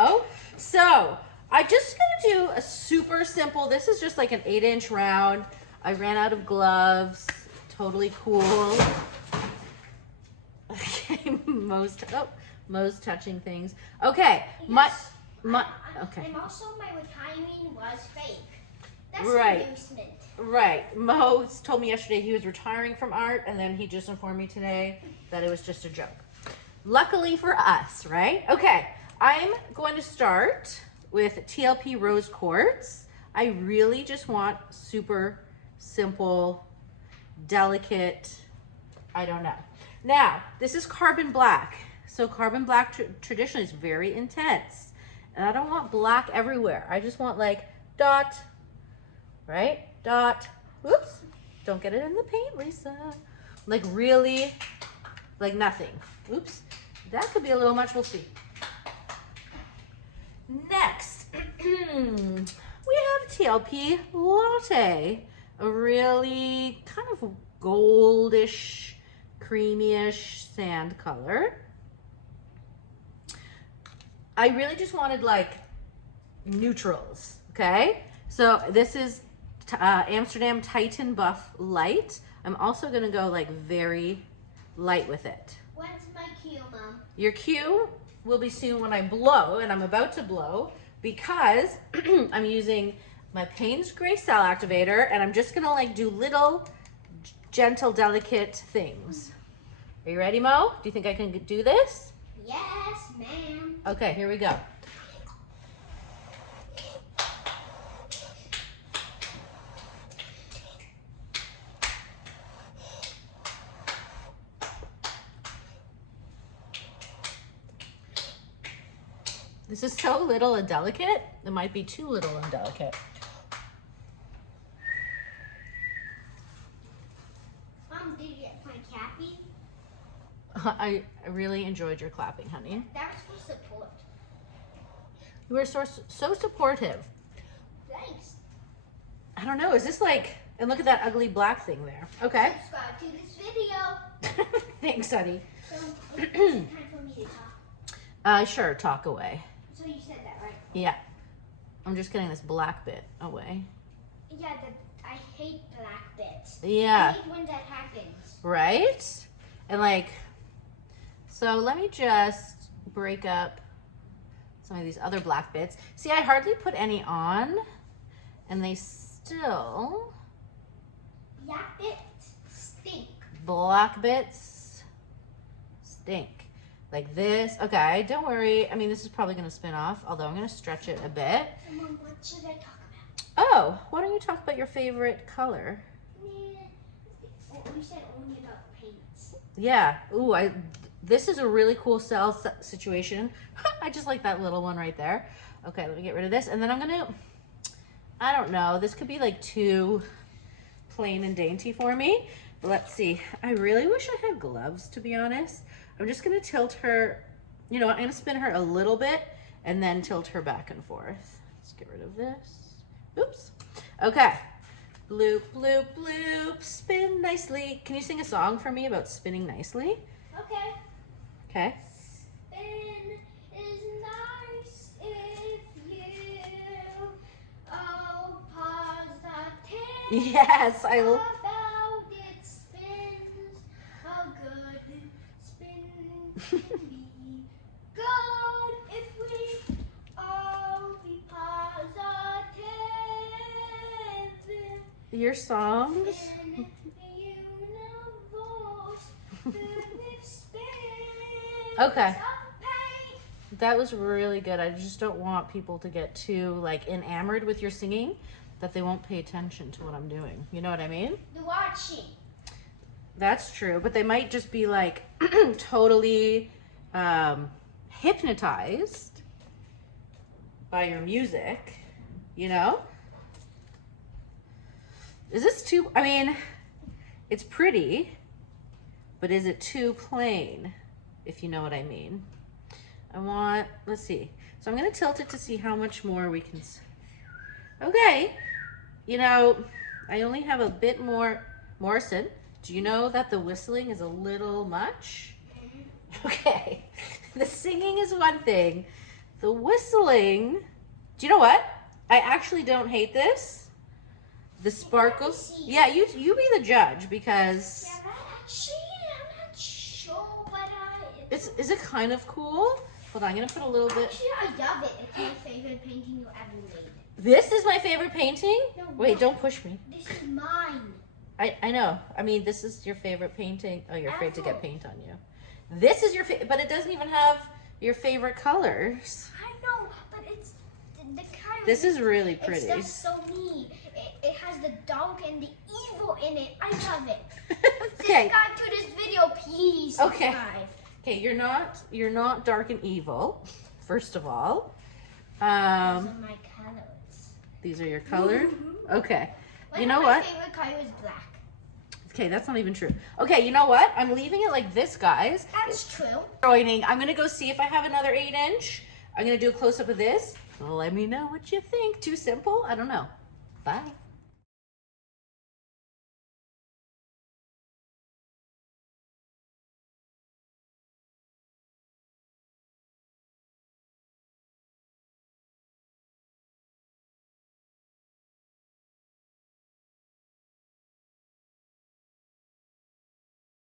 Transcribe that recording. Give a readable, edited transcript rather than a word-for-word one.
Mo. So I just gonna do a super simple, this is just like an 8-inch round. I ran out of gloves, totally cool. Okay, Mo's touching things. Okay, yes, okay. And also my retiring was fake. That's Right. an inducement. Right. Mo told me yesterday he was retiring from art, and then he just informed me today that it was just a joke. Luckily for us, right? Okay, I'm going to start with TLP rose quartz. I really just want super simple, delicate, I don't know. Now, this is carbon black. So carbon black traditionally is very intense. And I don't want black everywhere. I just want like dot, right? Dot, whoops, don't get it in the paint, Lisa. Like really, like nothing. Oops, that could be a little much, we'll see. Next, we have TLP Latte, a really kind of goldish, creamy-ish sand color. I really just wanted like neutrals, okay? So this is Amsterdam Titan Buff Light. I'm also gonna go like very light with it. When's my cue, Mom? Your cue will be soon when I blow, and I'm about to blow because I'm using my Payne's Gray Cell Activator, and I'm just gonna like do little gentle, delicate things. Are you ready, Mo? Do you think I can do this? Yes, ma'am. Okay, here we go. This is so little and delicate. It might be too little and delicate. Mom, did you get my cappy? I really enjoyed your clapping, honey. That was for support. You were so supportive. Thanks. I don't know, is this like, and look at that ugly black thing there. Okay. Subscribe to this video. Thanks, honey. So, it's time for me to talk. Sure, talk away. So you said that, right? Yeah. I'm just getting this black bit away. Yeah, I hate black bits. Yeah. I hate when that happens. Right? And like, so let me just break up some of these other black bits. See, I hardly put any on, and they still... Black bits stink. Black bits stink. Like this. Okay, don't worry. I mean, this is probably going to spin off, although I'm going to stretch it a bit. Mom, what should I talk about? Oh, why don't you talk about your favorite color? You said only about paints. Yeah. Ooh, this is a really cool cell situation. I just like that little one right there. Okay, let me get rid of this. And then I'm going to, I don't know, this could be like too plain and dainty for me. But let's see. I really wish I had gloves, to be honest. I'm just going to tilt her, you know, I'm going to spin her a little bit and then tilt her back and forth. Let's get rid of this. Oops. Okay. Bloop, bloop, bloop. Spin nicely. Can you sing a song for me about spinning nicely? Okay. Okay. Spin is nice if you positive. Yes, About it spins, how good spin can be. Good if we all be positive. Your songs? In the universe, good with spin. Okay. That was really good. I just don't want people to get too like enamored with your singing that they won't pay attention to what I'm doing. You know what I mean? The watching. That's true, but they might just be like totally hypnotized by your music, you know? Is this too, I mean, it's pretty, but is it too plain, if you know what I mean? I want, let's see. So I'm gonna tilt it to see how much more we can, okay. You know, I only have a bit more. Morrison, do you know that the whistling is a little much? Okay, the singing is one thing. The whistling. Do you know what? I actually don't hate this. The sparkles. Yeah, you be the judge because Yeah, actually, I'm not sure, but is it kind of cool? Hold on, I'm gonna put a little bit. Actually, I love it. It's my favorite painting you ever made. This is my favorite painting? No, wait, don't push me. This is mine. I know. I mean, this is your favorite painting. Oh, you're afraid to get paint on you. This is your favorite, but it doesn't even have your favorite colors. I know, but it's the kind. This is really pretty. It's just so neat. It has the dark and the evil in it. I love it. Okay. Subscribe to this video, please. Okay. Subscribe. Okay, you're not dark and evil. First of all, Those are my colors. these are your colors. Okay. You One know of what? My favorite color is black. Okay, that's not even true. Okay, you know what? I'm leaving it like this, guys. That's true. Joining. I'm gonna go see if I have another 8-inch. I'm gonna do a close up of this. Let me know what you think. Too simple? I don't know. Bye.